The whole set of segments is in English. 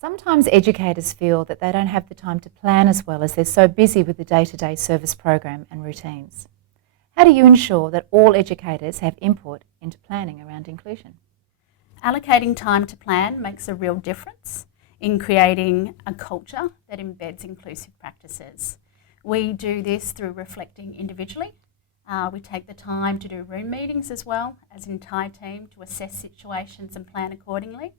Sometimes educators feel that they don't have the time to plan as well as they're so busy with the day-to-day service program and routines. How do you ensure that all educators have input into planning around inclusion? Allocating time to plan makes a real difference in creating a culture that embeds inclusive practices. We do this through reflecting individually. We take the time to do room meetings as well as an entire team to assess situations and plan accordingly.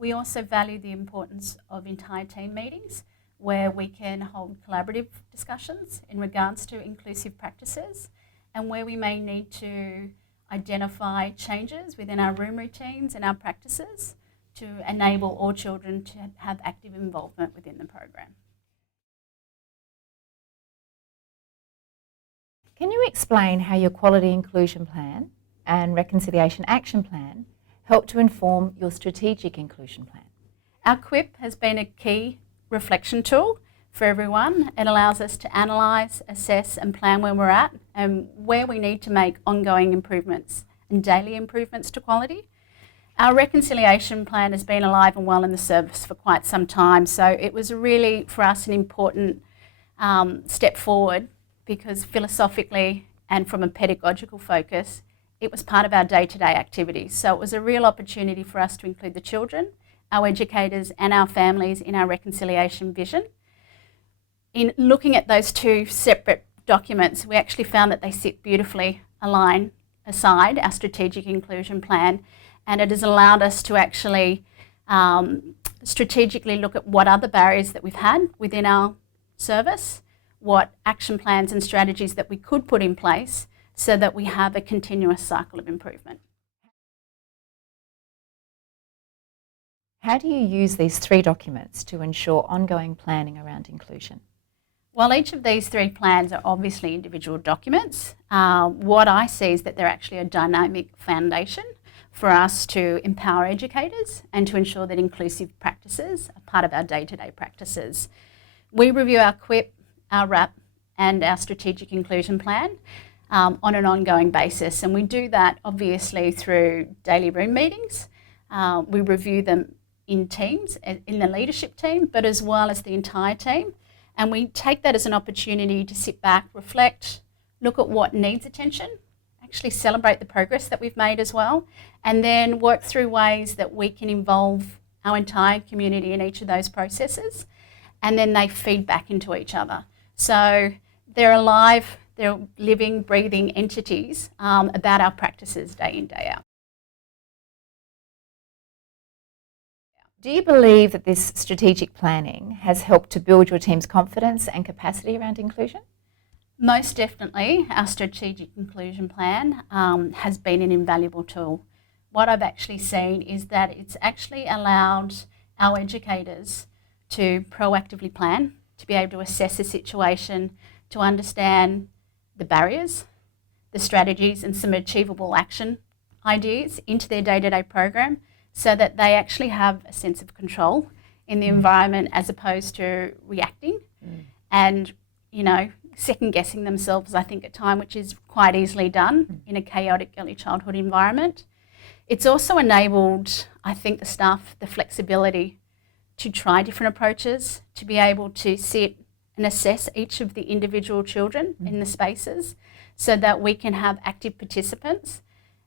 We also value the importance of entire team meetings where we can hold collaborative discussions in regards to inclusive practices and where we may need to identify changes within our room routines and our practices to enable all children to have active involvement within the program. Can you explain how your Quality Inclusion Plan and Reconciliation Action Plan help to inform your Strategic Inclusion Plan? Our QUIP has been a key reflection tool for everyone. It allows us to analyse, assess and plan where we're at and where we need to make ongoing improvements and daily improvements to quality. Our reconciliation plan has been alive and well in the service for quite some time, so it was really for us an important step forward because philosophically and from a pedagogical focus, it was part of our day-to-day activities. So it was a real opportunity for us to include the children, our educators and our families in our reconciliation vision. In looking at those two separate documents, we actually found that they sit beautifully aligned aside our strategic inclusion plan, and it has allowed us to actually strategically look at what other barriers that we've had within our service, what action plans and strategies that we could put in place so that we have a continuous cycle of improvement. How do you use these three documents to ensure ongoing planning around inclusion? While each of these three plans are obviously individual documents, what I see is that they're actually a dynamic foundation for us to empower educators and to ensure that inclusive practices are part of our day-to-day practices. We review our QUIP, our RAP and our Strategic Inclusion Plan on an ongoing basis, and we do that obviously through daily room meetings. We review them in teams, in the leadership team, but as well as the entire team. And we take that as an opportunity to sit back, reflect, look at what needs attention, actually celebrate the progress that we've made as well, and then work through ways that we can involve our entire community in each of those processes, and then they feed back into each other. So they're alive, they're living, breathing entities about our practices day in, day out. Do you believe that this strategic planning has helped to build your team's confidence and capacity around inclusion? Most definitely, our Strategic Inclusion Plan has been an invaluable tool. What I've actually seen is that it's actually allowed our educators to proactively plan, to be able to assess the situation, to understand the barriers, the strategies and some achievable action ideas into their day-to-day program, so that they actually have a sense of control in the environment as opposed to reacting and, you know, second guessing themselves, I think, at time, which is quite easily done in a chaotic early childhood environment. It's also enabled, I think, the staff the flexibility to try different approaches, to be able to sit and assess each of the individual children in the spaces so that we can have active participants.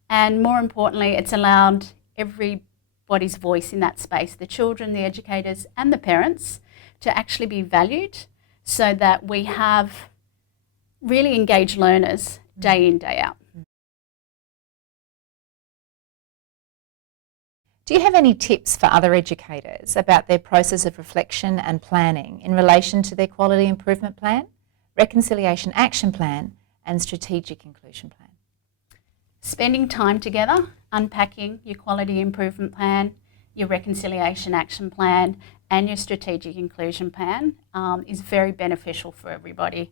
And more importantly, it's allowed everybody's voice in that space, the children, the educators and the parents, to actually be valued so that we have really engaged learners day in, day out. Do you have any tips for other educators about their process of reflection and planning in relation to their Quality Improvement Plan, Reconciliation Action Plan and Strategic Inclusion Plan? Spending time together, unpacking your Quality Improvement Plan, your Reconciliation Action Plan and your Strategic Inclusion Plan is very beneficial for everybody.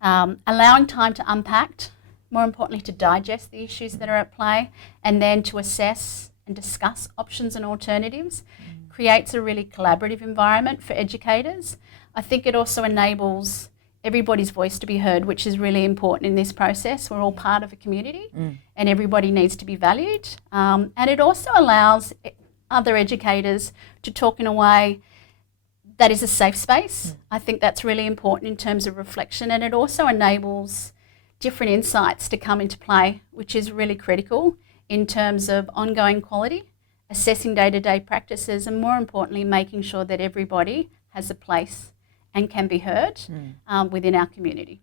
Allowing time to unpack, more importantly to digest the issues that are at play, and then to assess and discuss options and alternatives creates a really collaborative environment for educators. I think it also enables everybody's voice to be heard, which is really important in this process. We're all part of a community and everybody needs to be valued. And it also allows other educators to talk in a way that is a safe space. I think that's really important in terms of reflection, and it also enables different insights to come into play, which is really critical in terms of ongoing quality, assessing day-to-day practices, and more importantly, making sure that everybody has a place and can be heard within our community.